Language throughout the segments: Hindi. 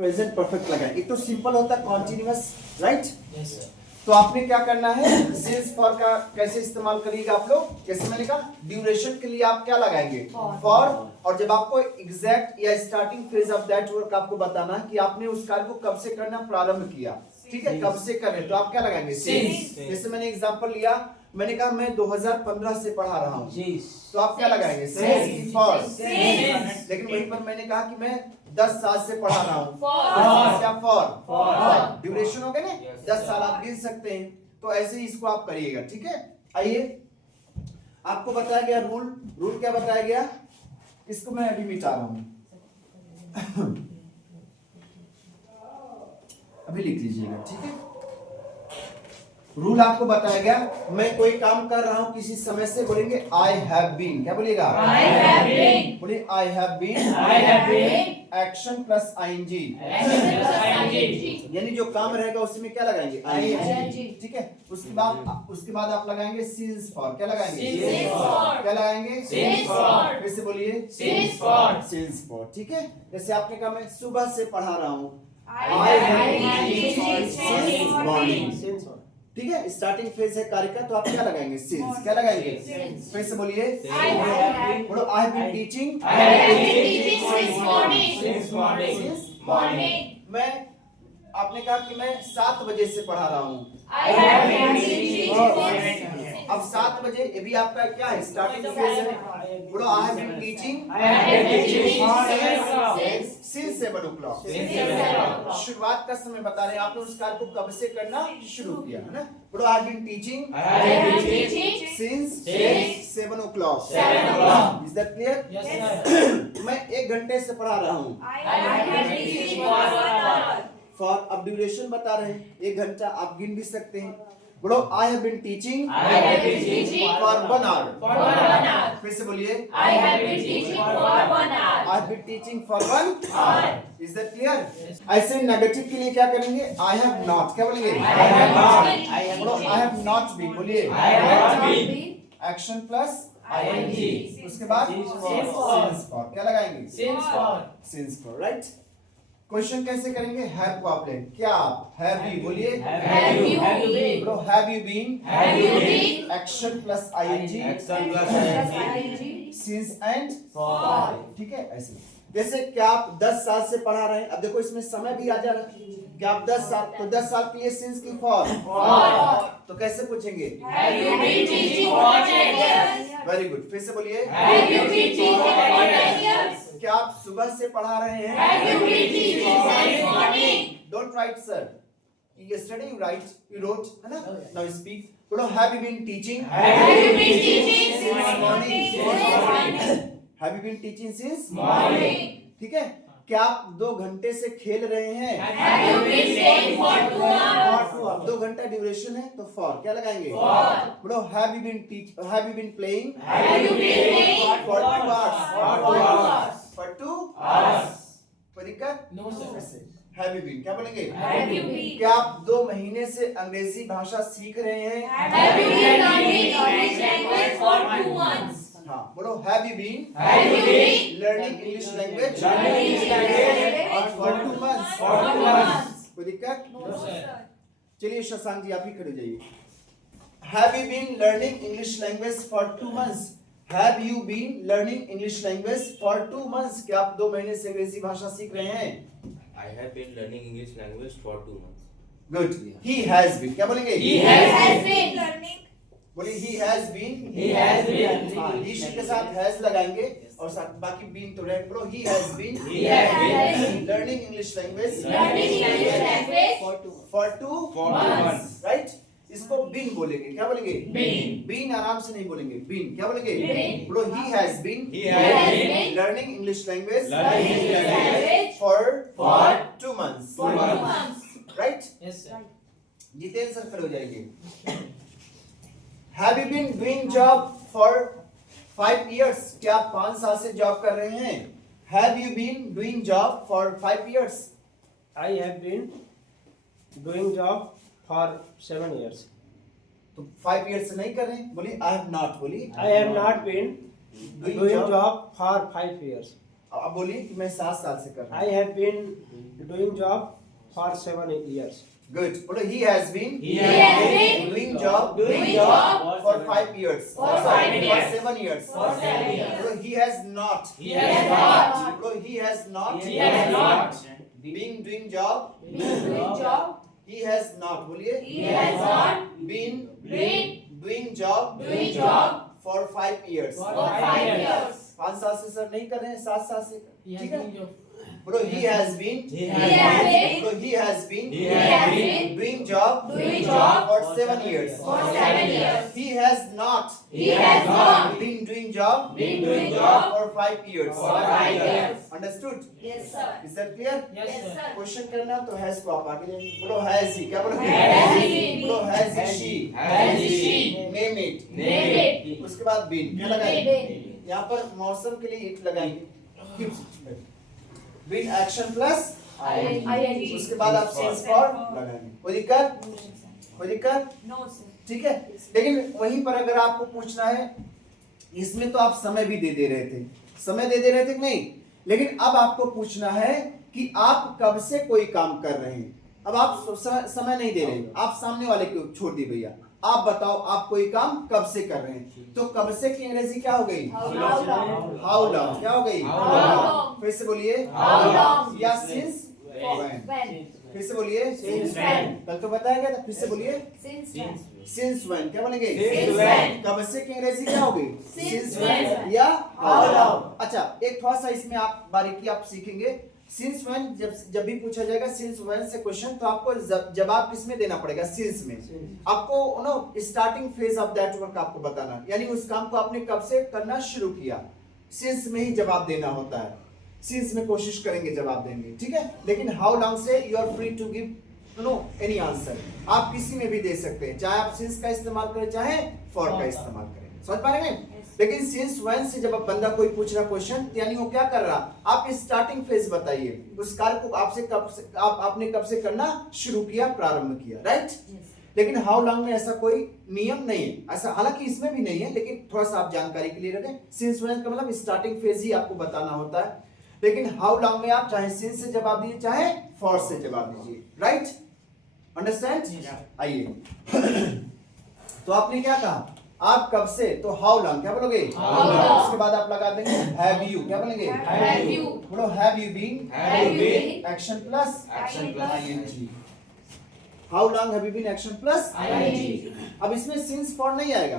प्रेजेंट परफेक्ट लगाएंगे। तो सिंपल होता है कॉन्टिन्यूअस, राइट? Yes sir. तो आपने क्या करना है, सिंस फॉर का कैसे इस्तेमाल करिएगा आप लोग, जैसे मैंने कहा ड्यूरेशन के लिए आप क्या लगाएंगे, फॉर। और जब आपको एग्जैक्ट या starting phase of that work आपको बताना है कि आपने उस कार्य को कब से करना प्रारंभ किया, ठीक है, कब से कर रहे, तो आप क्या लगाएंगे, सिंस। जैसे मैंने एग्जांपल लिया, मैंने कहा मैं 2015 से पढ़ा रहा हूँ, तो आप क्या लगाएंगे, सिंस फॉर। लेकिन वहीं पर मैंने कहा कि मैं 10 साल से पढ़ा रहा हूँ, क्या फॉर। ड्यूरेशन हो गया ना, 10 साल आप गिन सकते हैं। तो ऐसे ही इसको आप करिएगा, ठीक है। आइए, आपको बताया गया रूल क्या बताया गया, इसको मैं अभी मिटा रहा हूँ अभी लिख लीजिएगा, ठीक है। रूल आपको बताया गया, मैं कोई काम कर रहा हूं किसी समय से, बोलेंगे आई हैव बीन, क्या बोलिएगा, I have been, बोलिए I have been, I have been, action plus ING, action plus ing, यानी जो काम रहेगा उसमें क्या लगाएंगे, आईएनजी, ठीक है। उसके बाद आप लगाएंगे सिंस फॉर, क्या लगाएंगे, since for, क्या लगाएंगे, since for, फिर से बोलिए, since for, सिंस फॉर, ठीक है। जैसे आपने कहा मैं सुबह से पढ़ा रहा हूं, I have been teaching since morning, ठीक है। स्टार्टिंग फेज है कार्य का, तो आप क्या लगाएंगे, सिंस, क्या लगाएंगे, फिर से बोलिए, I have बोलो I have been teaching, I have been teaching since morning, since morning, मैं, आपने कहा कि मैं 7 बजे से पढ़ा रहा हूँ, I have been teaching since, अब 7 बजे ये भी आपका क्या है, स्टार्टिंग फेज है, बोलो I have been teaching I have been teaching since, since 7 o'clock, since 7 o'clock, शुरुआत का समय बता रहे हैं, आपने उस कार्य को कब से करना शुरू किया, है ना। बोलो I have been teaching I have been teaching since since 7 o'clock, 7 o'clock, is that clear? Yes sir. मैं 1 घंटे से पढ़ा रहा हूँ, I have been teaching for 1 hour, for अब ड्यूरेशन बता रहे हैं, 1 घंटा आप गिन भी सकते हैं। बोलो I have been teaching I have been teaching for 1 hour, for 1 hour, फिर से बोलिए, I have been teaching for 1 hour, I have been teaching for 1 hour, is that clear? ऐसे नेगेटिव के लिए क्या करेंगे, आई हैव नॉट, क्या बोलेंगे, I have not been बोलो आई हैव नॉट बीन, बोलिए, I have been action plus ing, उसके बाद Since सिंस for, फॉर, क्या लगाएंगे, since for, since for, right. Question कैसे करेंगे, हैव को आप लें, क्या आप हैव यू, बोलिए, Have you been, बोलो have you been, have you been, action plus ING, Action plus ing, since and, for, ठीक है। ऐसे जैसे क्या आप 10 साल से पढ़ा रहे हैं, अब देखो इसमें समय भी आ जा रहा है, क्या आप 10 साल, तो 10 साल के लिए सिंस की फॉर, तो कैसे पूछेंगे, have you been teaching for 10 years, very good, फिर से बोलिए, have you been teaching for 10 years, क्या आप सुबह से पढ़ा रहे हैं, have you been teaching since morning, don't write sir, yesterday you write, you wrote, है ना, now speak, बोलो have you been teaching, have you been teaching since morning, have you been teaching since morning, ठीक है। क्या आप 2 घंटे से खेल रहे हैं, have you been playing for 2 hours, 2 घंटा ड्यूरेशन है, तो फॉर क्या लगाएंगे, For. बोलो have you been playing have you been playing for 2 hours, for 2 hours, for 2 hours, कोई दिक्कत, No, sir. ऐसे have you been क्या बोलेंगे, have you been, क्या आप 2 महीने से अंग्रेजी भाषा सीख रहे हैं, have you been learning English language for 2 months, हाँ बोलो have you been have you been learning English language learning English language for 2 months, for 2 months, कोई दिक्कत, No, sir. चलिए शशांक जी आप ही खड़े हो जाइए। Have you been learning English language for 2 months? Have you been learning English language for 2 months? क्या आप 2 महीने से अंग्रेजी भाषा सीख रहे हैं? I have been learning English language for 2 months. Good. He has been. क्या बोलेंगे? He has been learning बोलिए he has been. He has been. हाँ, he के साथ has लगाएंगे और साथ बाकी been तो रहेंगे। बोलो he has been. He has been learning English language learning English language for 2 For 2 months. right? इसको been बोलेंगे। क्या बोलेंगे? Been. Been आराम से नहीं बोलेंगे। Been क्या बोलेंगे? Been. बोलो he has been. He has been learning English language Learning English language for 2 months. for 2 months, Right? Yes, sir. Jitendra sir खड़े हो जाएंगे। Have you been doing job for 5 years? क्या आप 5 साल से जॉब कर रहे हैं? Have you been doing job for 5 years? I have been doing job for 7 years. तो 5 years से नहीं कर रहे हैं? बोलिए I have not बोलिए। I have not been doing job for 5 years. अब बोलिए कि मैं 7 साल से कर रहा I have been doing job for 7 years. हूँ। गुड। बोलो he has been He has been doing job doing job for 5 years. For 5 years. For 7 years. for 7 years. बोलो he has not. He has not बोलो he has not. He has not Been doing job. been doing job. He has not. बोलिए He has not been been doing job doing job for 5 years. for 5 years. 5 साल से सर नहीं कर रहे हैं, 7 साल से। ठीक है। बोलो he has been. He has been बोलो he has been. He has been doing job. doing job for 7 years. for 7 years. He has not. He has not been doing job. been doing job for 5 years. for 5 years. Understood? Yes, sir. Is that clear? Yes, sir. Question करना तो हैज को आप आगे लेंगे। बोलो हैज ही, क्या बोलोगे? Has he. बोलो has he she. Has she name it. Name it. उसके बाद बीन, क्या लगाएंगे? Been. यहाँ पर मौसम के लिए इट लगाएंगे। Been action plus ing. उसके बाद आप सेंस फॉर लगाएंगे। कोई दिक्कत? कोई दिक्कत? No, sir. ठीक है। लेकिन वहीं पर अगर आपको पूछना है, इसमें तो आप समय भी दे रहे थे, समय दे रहे थे कि नहीं? लेकिन अब आपको पूछना है कि आप कब से कोई काम कर रहे हैं। अब आप समय नहीं दे रहे हैं, आप सामने वाले को छोड़ दी भैया। आप बताओ आप कोई काम कब से कर रहे हैं। तो कब से की अंग्रेजी क्या हो गई? How long? हाउ लॉन्ग, क्या हो गई? How long? फिर से बोलिए। How long? या सिंस When? फिर से बोलिए। Since when? कल तो बताया गया था, फिर से बोलिए। Since when? सिंस व्हेन, क्या बोलेंगे? Since when? कब से की अंग्रेजी क्या होगी? Since when when? या How long? अच्छा, एक थोड़ा सा इसमें आप बारीकी आप सीखेंगे। सिंस व्हेन जब भी पूछा जाएगा सिंस व्हेन से क्वेश्चन, तो आपको जवाब किसमें देना पड़ेगा? सिंस में। आपको know starting phase of that work आपको बताना, यानी उस काम को आपने कब से करना शुरू किया। सिंस में ही जवाब देना होता है। सिंस में कोशिश करेंगे जवाब देंगे, ठीक है। लेकिन हाउ लॉन्ग से you are free to give no any answer, आप किसी में भी दे सकते हैं, चाहे आप सिंस का इस्तेमाल करें चाहे फॉर का इस्तेमाल करें। समझ पा रहे हैं? लेकिन सिंस व्हेन से जब बंदा कोई पूछ रहा क्वेश्चन, यानी वो क्या कर रहा, आप स्टार्टिंग फेज बताइए, उस कार्य को आपसे आपने कब से करना शुरू किया, प्रारंभ किया, राइट। लेकिन हाउ लॉन्ग में ऐसा कोई नियम नहीं है, ऐसा हालांकि इसमें भी नहीं है, लेकिन थोड़ा सा आप जानकारी के लिए रखें। सिंस व्हेन का मतलब स्टार्टिंग फेज ही आपको बताना होता है। लेकिन हाउ लॉन्ग में आप चाहे सिंस से जवाब दीजिए चाहे फॉर से जवाब दीजिए, राइट। अंडरस्टैंड? आइए तो आपने क्या कहा, आप कब से, तो हाउ लॉन्ग, क्या बोलोगे? How long? उसके बाद आप लगा देंगे हैव यू, क्या बोलेंगे? Have you? बोलो have you been, Have you been? Action plus Action plus ing। How long have you been action plus ing. अब इसमें सिंस फॉर नहीं आएगा,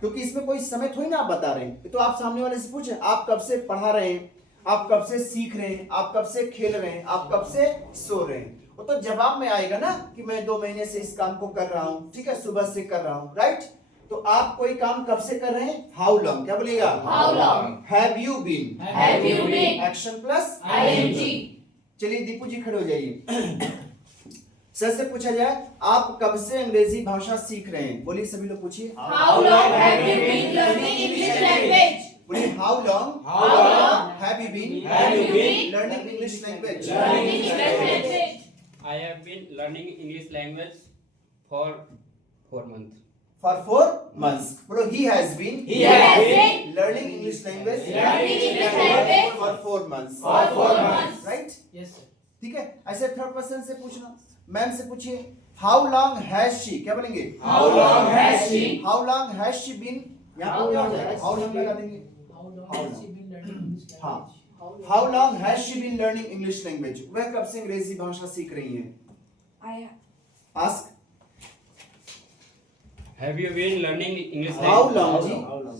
क्योंकि इसमें कोई समय थोड़ी ना आप बता रहे हैं। तो आप सामने वाले से पूछे आप कब से पढ़ा रहे हैं, आप कब से सीख रहे हैं, आप कब से खेल रहे हैं, आप कब से सो रहे हैं। वो तो जवाब में आएगा ना कि मैं 2 महीने से इस काम को कर रहा हूँ, ठीक है, सुबह से कर रहा हूँ, राइट। तो आप कोई काम कब से कर रहे हैं, हाउ लॉन्ग, क्या बोलिएगा? How long? Have you been, Have you been? Action plus ing. चलिए दीपू जी खड़े हो जाइए। सर से पूछा जाए आप कब से अंग्रेजी भाषा सीख रहे हैं, बोलिए सभी लोग पूछिए। How long have you been learning English language? बोलिए how long How long have you been have you been learning English language? learning English language? I have been learning English language for 4 months. For 4 months। बोलो he has been He has been learning English language learning English language for 4 months, for 4 months. Right. Yes, sir. ठीक है, ऐसे थर्ड पर्सन से पूछना, मैम से पूछिए हाउ लॉन्ग हैज शी, क्या बोलेंगे? How long has she? How long has she been, यहाँ पर क्या हो जाएगा, हाउ लॉन्ग लगा देंगे। हाँ, how long has she been learning English language, वह कब से अंग्रेजी भाषा सीख रही हैं? Ask Have you been learning English how language? Long जी, How long?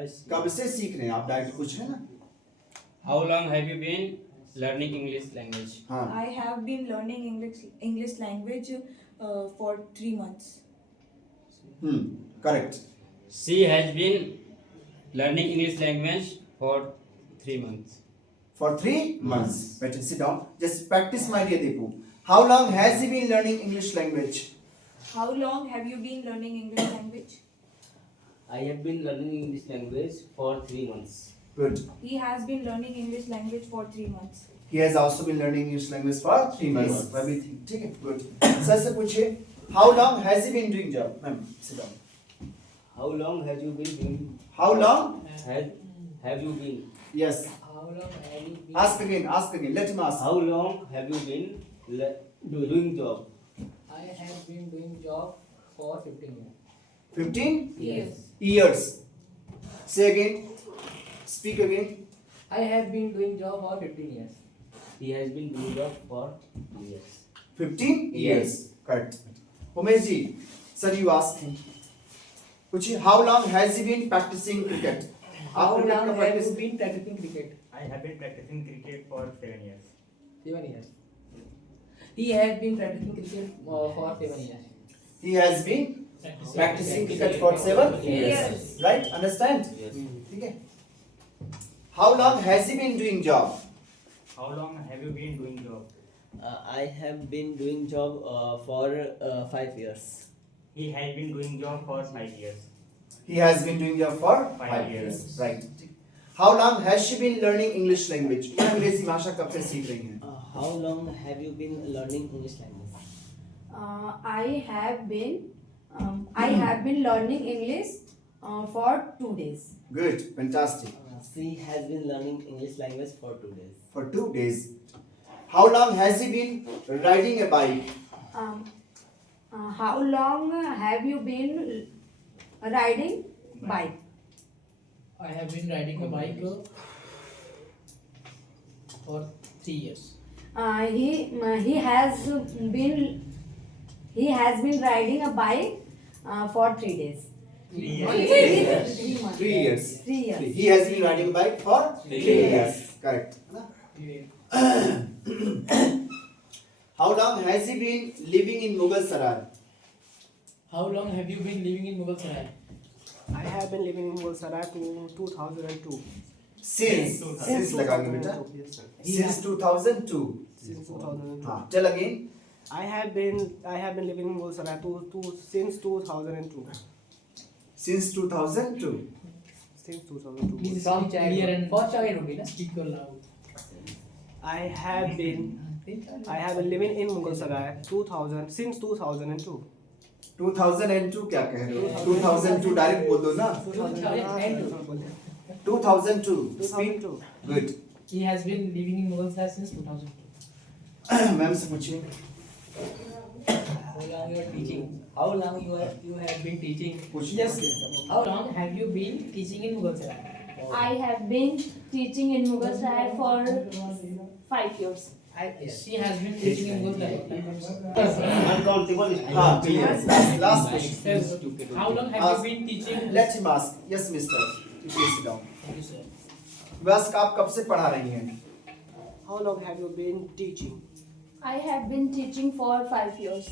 I see. कब से सीख रहे हैं, आप डायरेक्ट पूछ रहे हैं ना। How long have you been learning English language? हाँ, I have been learning English language for 3 months. Correct. She has been learning English language for 3 months. For 3 months. Better sit down. Just practice, my dear Deepu. How long has he been learning English language? How long have you been learning English language? I have been learning English language for 3 months. Good. He has been learning English language for 3 months. He has also been learning English language for 3 months. वह भी थी, ठीक है, good. सर से पूछिए, how long has he been doing job? Ma'am, sit down. How long have you been doing? How long? Have you been? Yes. Ask again. Let him ask. How long have you been doing job? I have been doing job for 15 years. 15 Yes. years. Say again. Speak again. I have been doing job for 15 years. He has been doing job for years. 15 years. Correct. Umesh ji, sir, you ask him. पूछिए, how long has he been practicing cricket? How आप cricket long का have practice- you been practicing cricket? I have been practicing cricket for 7 years. 7 years. He has been practicing cricket for 7 years. He has been practicing cricket for 7 Yes. Right? Understand? Yes. ठीक है. How long has he been doing job? How long have you been doing job? I have been doing job for 5 years. He has been doing job for 5 years. He has been doing job for 5 5 years. years. Right. How long has she been learning English language? ये अंग्रेजी भाषा कब से सीख रही हैं? How long have you been learning English language? I have been learning English for 2 days. Good. Fantastic. She has been learning English language for 2 days. For 2 days. How long has he been riding a bike? How long have you been riding bike? I have been riding a bike for 3 years. He has been riding a bike for 3 days. 3 years. 3 months. 3 years. 3 years. He has been riding bike for 3 years. Correct. How long has he been living in Mughal Sarai? How long have you been living in Mughal Sarai? I have been living in Mulsara to 2002. Since लगाएंगे बेटा. Yes, sir. Since 2002. Since 2002. हाँ. Tell again. I have been living in Mulsara since 2002. Since 2002. Since 2002. Please sound clear and first child होगी ना speak loud. I have been living in Mughal Sarai since 2002. 2002 क्या कह रहे हो? 2002 डायरेक्ट बोल दो ना. 2002. Speak. 2002. Good. He has been living in Mughal Sarai since 2002. Ma'am से पूछिए. How long you are teaching? How long you have been teaching? पूछिए. Yes. How long have you been teaching in Mughal Sarai? I have been teaching in Mughal Sarai for 5 years. She has been teaching in Mughal Sarai. Uncountable. हाँ. Last question. Yes. How long have you been teaching? Let him ask. Yes, mister. Please sit down. Thank you, sir. बस आप कब से पढ़ा रही हैं? How long have you been teaching? I have been teaching for 5 years.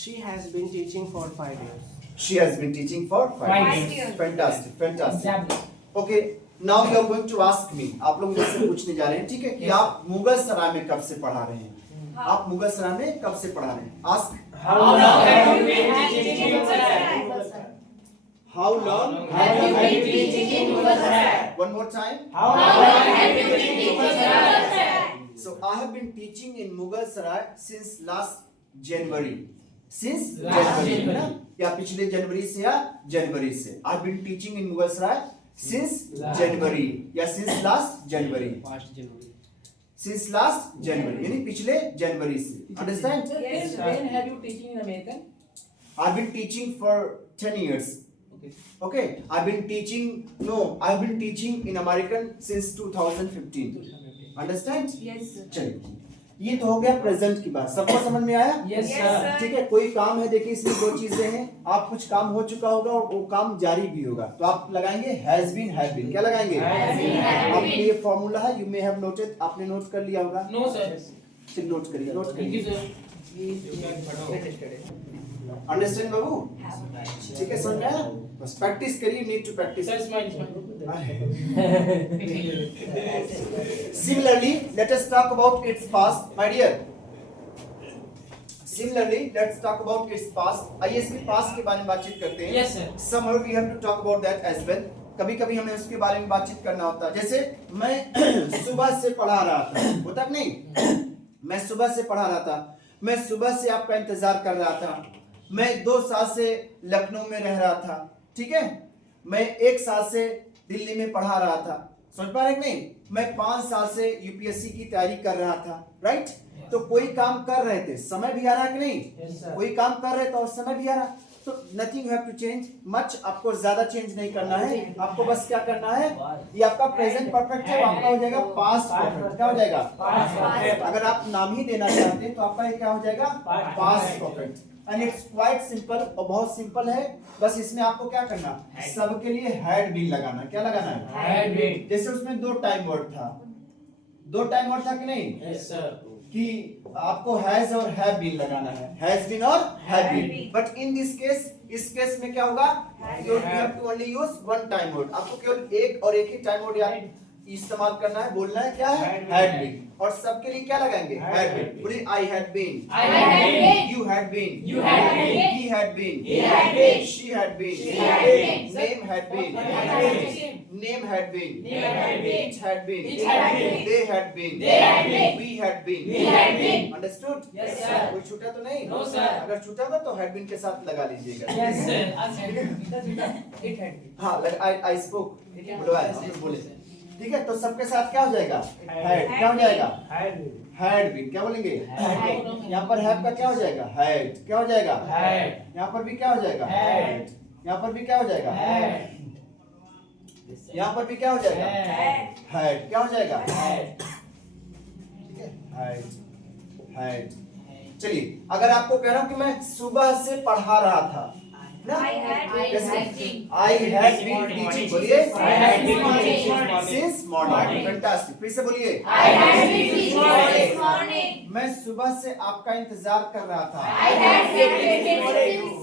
She has been teaching for 5 years. She has been teaching for 5 5 years. years. Fantastic. Example. Okay. Now you are going to ask me. आप लोग मुझसे पूछने जा रहे हैं, ठीक है? कि आप मुगल सराय में कब से पढ़ा रहे हैं? आप मुगल सराय में कब से पढ़ा रहे हैं? Ask. How long have you been teaching in Mughal Sarai? How long Have you been teaching in Mughal Sarai? One more time. How long have you been teaching in Mughal Sarai? So I have been teaching in Mughal Sarai since last January. Since Last January, January. ना? या पिछले जनवरी से या जनवरी से. I've been teaching in Mughal Sarai since January या since last January. Past January. Since last January यानी पिछले जनवरी से. Understand? Yes. When have you teaching in American? I've been teaching for 10 years. Okay. Okay. I've been teaching in American since 2015. Understand? Yes, sir. चलिए. ये तो हो गया प्रेजेंट की बात. सबको समझ में आया? Yes, sir. ठीक है. कोई काम है, देखिए इसमें 2 चीजें हैं. आप कुछ काम हो चुका होगा और वो काम जारी भी होगा, तो आप लगाएंगे has been, have been. क्या लगाएंगे? Has been, have been. आपके ये फॉर्मूला है, you may have noted. आपने नोट कर लिया होगा. No, sir. चलिए नोट करिए. Thank you, sir. अंडरस्टैंड बाबू? ठीक है, समझ में आया? बस प्रैक्टिस करिए. Need to practice. Sir, smile. Similarly, let us talk about its past, my dear. Similarly, let's talk about its past. आइए इसके past के बारे में बातचीत करते हैं. Yes, sir. Somehow we have to talk about that as well. कभी-कभी हमें उसके बारे में बातचीत करना होता है. जैसे मैं सुबह से पढ़ा रहा था, होता कि नहीं? मैं सुबह से पढ़ा रहा था. मैं सुबह से आपका इंतजार कर रहा था. मैं 2 साल से लखनऊ में रह रहा था. ठीक है? मैं 1 साल से दिल्ली में पढ़ा रहा था. समझ पा रहे कि नहीं? मैं 5 साल से यूपीएससी की तैयारी कर रहा था, राइट? तो कोई काम कर रहे थे, समय भी आ रहा कि नहीं? Yes, sir. कोई काम कर रहे थे और समय भी आ रहा, तो nothing you have to change much, आपको ज्यादा चेंज नहीं करना है, आपको बस क्या करना है, ये आपका प्रेजेंट परफेक्ट है, आपका हो जाएगा पास्ट परफेक्ट। क्या हो जाएगा? अगर आप नाम ही देना चाहते हैं तो आपका ये क्या हो जाएगा? Past perfect. And it's quite simple, और बहुत सिंपल है, बस इसमें आपको क्या करना, सबके लिए हैड बीन लगाना। क्या लगाना है? Had been. जैसे उसमें 2 टाइम वर्ड था, 2 टाइम वर्ड था कि नहीं? Yes, sir. कि आपको हैज और हैव बीन लगाना है, हैज बीन और have been. But in this case, इस केस में क्या होगा, you have to only use 1 time word, आपको केवल एक और एक ही टाइम वर्ड यार इस्तेमाल करना है, बोलना है क्या है? Had been. और सबके लिए क्या लगाएंगे? Had been. बोलिए I had been, I had been. you had been, You had been. he had been, He had been. she had been, She had been. name had been, name had been, Name had been. it had been, It had been. they had been, They had been. we had been, We had been. Understood? Yes, sir. कोई छूटा तो नहीं? No, sir. अगर छूटा होगा तो हैड बीन के साथ लगा लीजिएगा। Yes, sir. Us had been. It had been. हाँ, आई स्पोक, बुलवाया, हम लोग बोले। ठीक है, तो सबके साथ क्या हो जाएगा? हैड। क्या हो जाएगा? Had been. क्या बोलेंगे? यहाँ पर हैव का क्या हो जाएगा? हैड। क्या हो जाएगा? Had. यहाँ पर भी क्या हो जाएगा? Had. यहाँ पर भी क्या हो जाएगा? Had. यहाँ पर भी क्या हो जाएगा? Had. हैड। क्या हो जाएगा? Had. ठीक है, हैड, हैड। चलिए, अगर आपको कह रहा हूँ कि मैं सुबह से पढ़ा रहा था ना, I had been teaching. I had been teaching, बोलिए। I had been teaching since morning, fantastic। फिर से बोलिए। I had been teaching since morning. मैं सुबह से आपका इंतजार कर रहा था। I had been teaching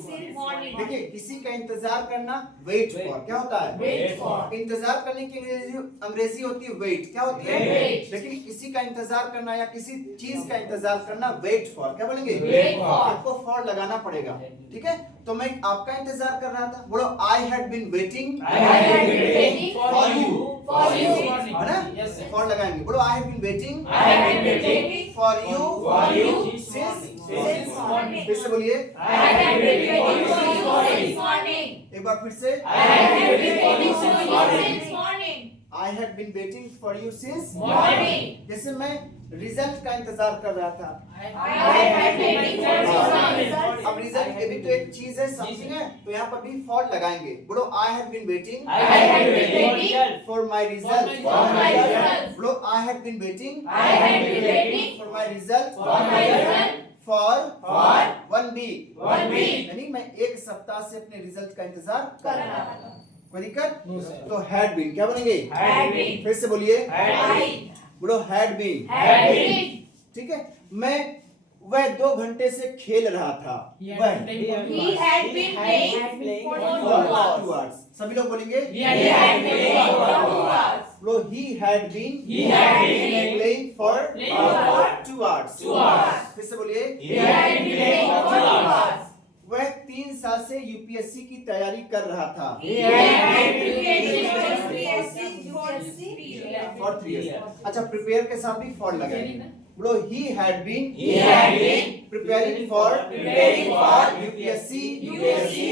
since morning. देखिए, किसी का इंतजार करना वेट फॉर क्या होता है? Wait for. इंतजार करने की अंग्रेजी होती है वेट। क्या होती है? Wait. लेकिन किसी का इंतजार करना या किसी चीज का इंतजार करना वेट फॉर। क्या बोलेंगे? Wait for. आपको फॉर लगाना पड़ेगा, ठीक है? तो मैं आपका इंतजार कर रहा था, बोलो I had been waiting I had been waiting for you. For you. है ना? Yes, sir. फॉर लगाएंगे, बोलो I have been waiting I had been waiting for you for you since morning. फिर से बोलिए। I had been waiting for you since morning. एक बार फिर से। I had been waiting for you since morning. I had been waiting for you since Morning. जैसे मैं रिजल्ट का इंतजार कर रहा था। I had been waiting for you. अब रिजल्ट ये भी तो एक चीज है, समथिंग है, तो यहाँ पर भी फॉर लगाएंगे। बोलो I have been waiting I had been waiting for my result। For my result. बोलो I had been waiting I had been waiting for my result for my result. for 1 week। 1 week. यानी मैं एक सप्ताह से अपने रिजल्ट का इंतजार कर कर रहा रहा था। था। कोई दिक्कत? No, sir. तो हैड बीन क्या बोलेंगे? Had been. फिर से बोलिए। I बोलो हैड बीन। had been. ठीक है, मैं वह 2 घंटे से खेल रहा था। He had वह been playing for He us. had been playing for 2 hours. 2 hours। सभी लोग बोलेंगे। He He had been playing for 2 hours. बोलो he had been He had been playing for playing for 2 hours। 2 hours. फिर से बोलिए। He had been playing for 2 hours. वह 3 साल से यूपीएससी की तैयारी कर रहा था। He had been preparing for UPSC for 3 years. For 3 years। अच्छा, प्रिपेयर के साथ भी फॉर लगाएंगे। बोलो he had been preparing for UPSC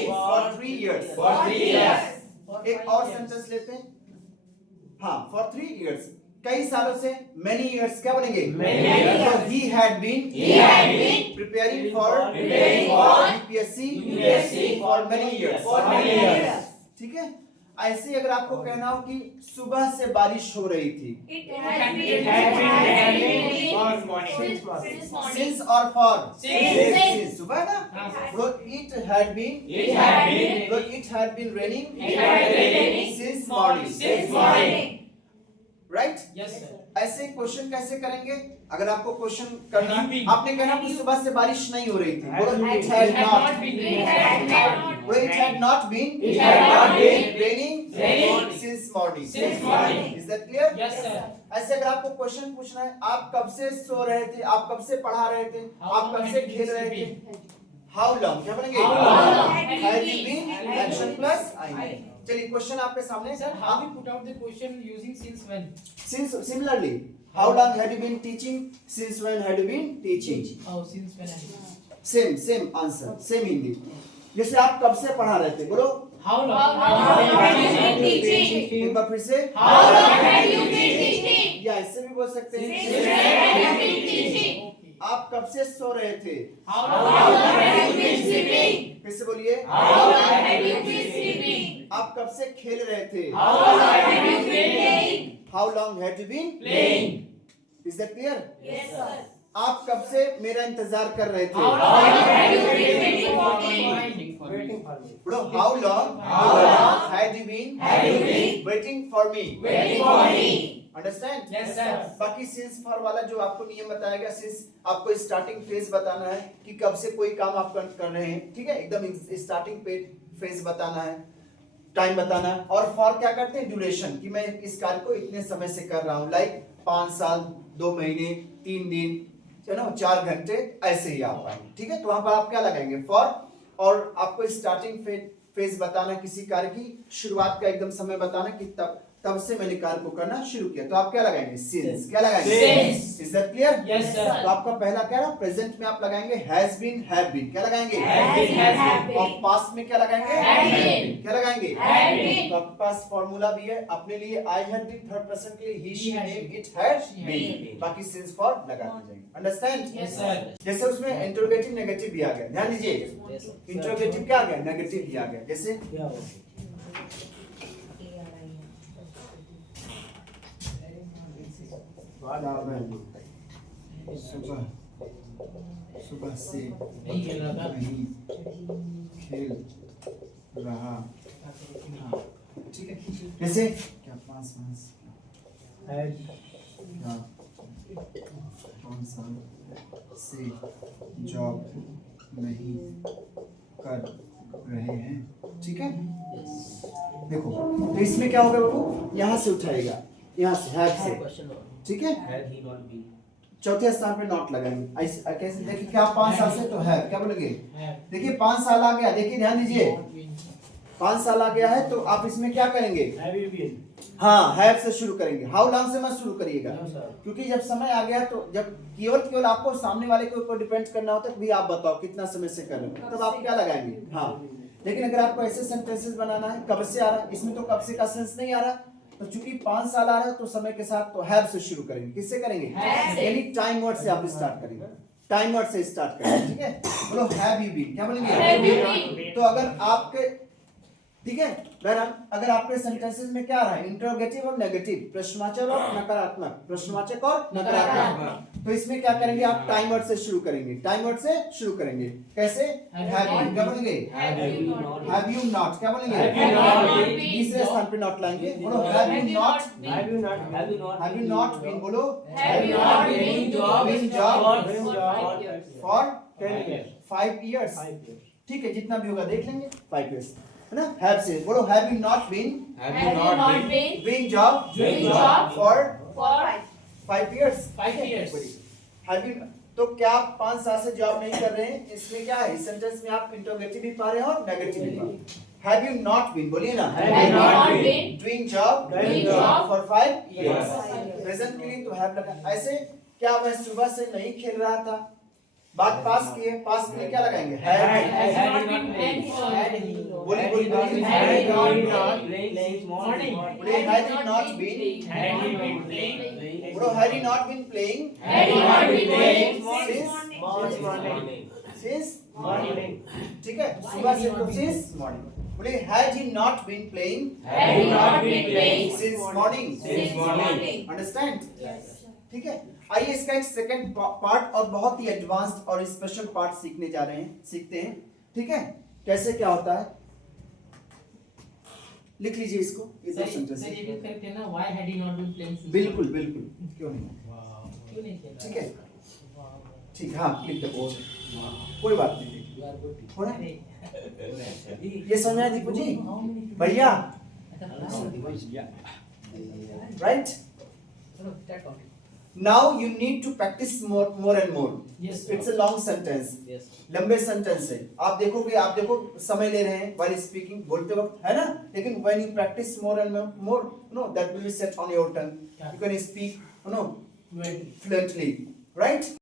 for 3 years। For 3 years. एक और सेंटेंस लेते हैं। हाँ, for 3 years, कई सालों से, many years क्या बनेंगे? Many years. So he had been preparing for UPSC for many years। ठीक है? ऐसे ही अगर आपको कहना हो कि सुबह से बारिश हो रही थी, It had been raining since morning. morning. since or for Since. सुबह है ना? हाँ। बोलो it had been बोलो it had been raining It had been raining since morning। since morning. Right? Yes, sir. ऐसे क्वेश्चन कैसे करेंगे? अगर आपको क्वेश्चन करना, Sleeping. आपने कहना कि सुबह से बारिश नहीं हो रही थी, बोलो it It had had not not been It had not बोलो it had not been It had not been raining since morning। Since morning. Is that clear? Yes, sir. ऐसे अगर आपको क्वेश्चन पूछना है, आप कब से सो रहे थे, आप कब से पढ़ा रहे थे, आप कब से खेल रहे थे, हाउ लॉन्ग क्या बनेंगे? How long Had you been action plus I। चलिए क्वेश्चन आपके सामने। Sir, how we put out the question using since when? Since similarly, how long had you been teaching? Since when had you been teaching? Oh, since when? Same answer, same Hindi. जैसे आप कब से पढ़ा रहे थे, बोलो How long? How long have you been teaching? एक बार फिर से How long have you been teaching? या इससे भी बोल सकते हैं Since when have you been teaching? आप कब से सो रहे थे? How How long? long have you been sleeping? फिर से बोलिए How long have you been sleeping? आप कब से खेल रहे थे? How long have you been playing? How long had you been Playing. Is that clear? Yes, sir. आप कब से मेरा इंतजार कर रहे थे? How How long? long have you been waiting for me? Waiting for me. Waiting for me. Bro, how long How long had you been have you been waiting for me? waiting for me? Understand? Yes, sir. बाकी सिंस फॉर वाला जो आपको नियम बताया गया, सिंस आपको स्टार्टिंग फेज बताना है कि कब से कोई काम आप कर रहे हैं, ठीक है, एकदम स्टार्टिंग फेज बताना है, टाइम बताना है। और फॉर क्या करते हैं? ड्यूरेशन, कि मैं इस कार्य को इतने समय से कर रहा हूँ, लाइक 5 साल, 2 महीने, 3 दिन, चलो 4 घंटे, ऐसे ही आप आएंगे, ठीक है। तो वहां पर आप क्या लगाएंगे? फॉर, और आपको स्टार्टिंग फेज बताना, किसी कार्य की शुरुआत का एकदम समय बताना कि तब से मैंने कार्य को करना शुरू किया, तो आप क्या लगाएंगे? सिंस। क्या लगाएंगे? Since. Is that clear? Yes, sir. तो आपका पहला क्या है? प्रेजेंट में आप लगाएंगे हैज बीन, हैव बीन। क्या लगाएंगे? Has been, have been. और पास्ट में क्या लगाएंगे? Had been. क्या लगाएंगे? Had been. तो आपके पास फॉर्मूला भी है अपने लिए, I had been, third person के लिए ही, she, had him, been. It had She had been, been. बाकी सिंस फॉर लगा दीजिए। अंडरस्टैंड? Yes, sir. जैसे उसमें इंटरोगेटिव नेगेटिव भी आ गया, ध्यान दीजिए। Yes, sir. इंटरोगेटिव क्या आ गया? नेगेटिव भी आ गया। जैसे Yeah. सुबह से नहीं खेल रहा था। नहीं खेल रहा, ठीक है। जैसे क्या 5 Had क्या 5 साल से जॉब नहीं कर रहे हैं, ठीक है। देखो तो इसमें क्या होगा बाबू? यहाँ से उठाएगा, यहाँ से हैव से, Question one. ठीक है। Had he not been? चौथे स्थान पे नॉट लगाएंगे। ऐसे कैसे? देखिए क्या 5 साल से, तो है क्या बोलेंगे? Have. देखिए 5 साल आ गया, देखिए ध्यान दीजिए 5 साल आ गया है, तो आप इसमें क्या करेंगे? have you been? हाँ, हैव से शुरू करेंगे, हाउ लॉन्ग से मत शुरू करिएगा, No, sir. क्योंकि जब समय आ गया तो जब केवल आपको सामने वाले के ऊपर डिपेंड करना होता है कि आप बताओ कितना समय से कर रहे हो, तब आप क्या लगाएंगे? हाँ, लेकिन अगर आपको ऐसे सेंटेंसेस बनाना है, कब से आ रहा है, इसमें तो कब से का सेंस नहीं आ रहा, तो चूंकि 5 साल आ रहा है तो समय के साथ तो हैव से शुरू करेंगे। किससे करेंगे? Have से। यानी टाइम वर्ड से आप स्टार्ट करेंगे, टाइम वर्ड से स्टार्ट करेंगे, ठीक है। बोलो हैव यू बीन, क्या बोलेंगे? Have you been? तो अगर आपके, ठीक है, बहरहाल अगर आपके सेंटेंसेस में क्या आ रहा है? इंटरोगेटिव और नेगेटिव, प्रश्नवाचक और नकारात्मक, प्रश्नवाचक और नकारात्मक, तो इसमें क्या करेंगे? आप टाइम वर्ड से शुरू करेंगे, टाइम वर्ड से शुरू करेंगे। कैसे? हैव यू, क्या बोलेंगे? Have you not? Have you not, क्या बोलेंगे? Have you not been? तीसरे स्थान पे नॉट लाएंगे, बोलो have you not, Have you not? Have you not? Have you not been, बोलो Have you not been job been job Doing for job 5 years? For 10 years. 5 years, 5 years. ठीक है, जितना भी होगा देख लेंगे, 5 years, है ना। हैव से बोलो have you not been Have Have you not been डूइंग जॉब doing job for for 5 years? 5 years. Have you, तो क्या आप 5 साल से जॉब नहीं कर रहे हैं? इसमें क्या है? इस सेंटेंस में आप इंटरोगेटिव भी पा रहे हो और नेगेटिव भी पा रहे हो। हैव यू नॉट बीन, बोलिए ना, Have Have you not been डूइंग जॉब Doing job for 5 years, years. Present के लिए तो हैव लगा। ऐसे क्या मैं सुबह से नहीं खेल रहा था, बात पास की है, पास के लिए क्या लगाएंगे? Had have. not been playing for. बोलिए बोलिए Had he not बोलिए, been playing morning? बोलिए had he not been, Had he been playing? बोलो had he not been playing Had you not been playing since morning. since Morning. ठीक है, सुबह से तो since morning, बोलिए had he not been playing Had you not been playing since morning, since morning? Understand? ठीक है, आइए इसका एक सेकंड पार्ट और बहुत ही एडवांस्ड और स्पेशल पार्ट सीखते हैं, ठीक है। कैसे क्या होता है, लिख लीजिए इसको, ये दो सेंटेंस सर ये भी करेक्ट है ना? Why had he not been playing? since बिल्कुल बिल्कुल, क्यों नहीं, morning? क्यों नहीं खेला? ठीक है, ठीक, हाँ लिख दो, कोई बात नहीं, You are good. हो रहा है? ये समझ आया दीपू जी? बढ़िया, राइट। चलो start talking. Now you need to practice more and more. Yes, sir. It's a long sentence. Yes. लंबे सेंटेंस है, आप देखो समय ले रहे हैं while speaking, बोलते वक्त, है ना, लेकिन when you practice more and more, no, that will be set on your tongue. You can speak, no, Fluently. fluently, right?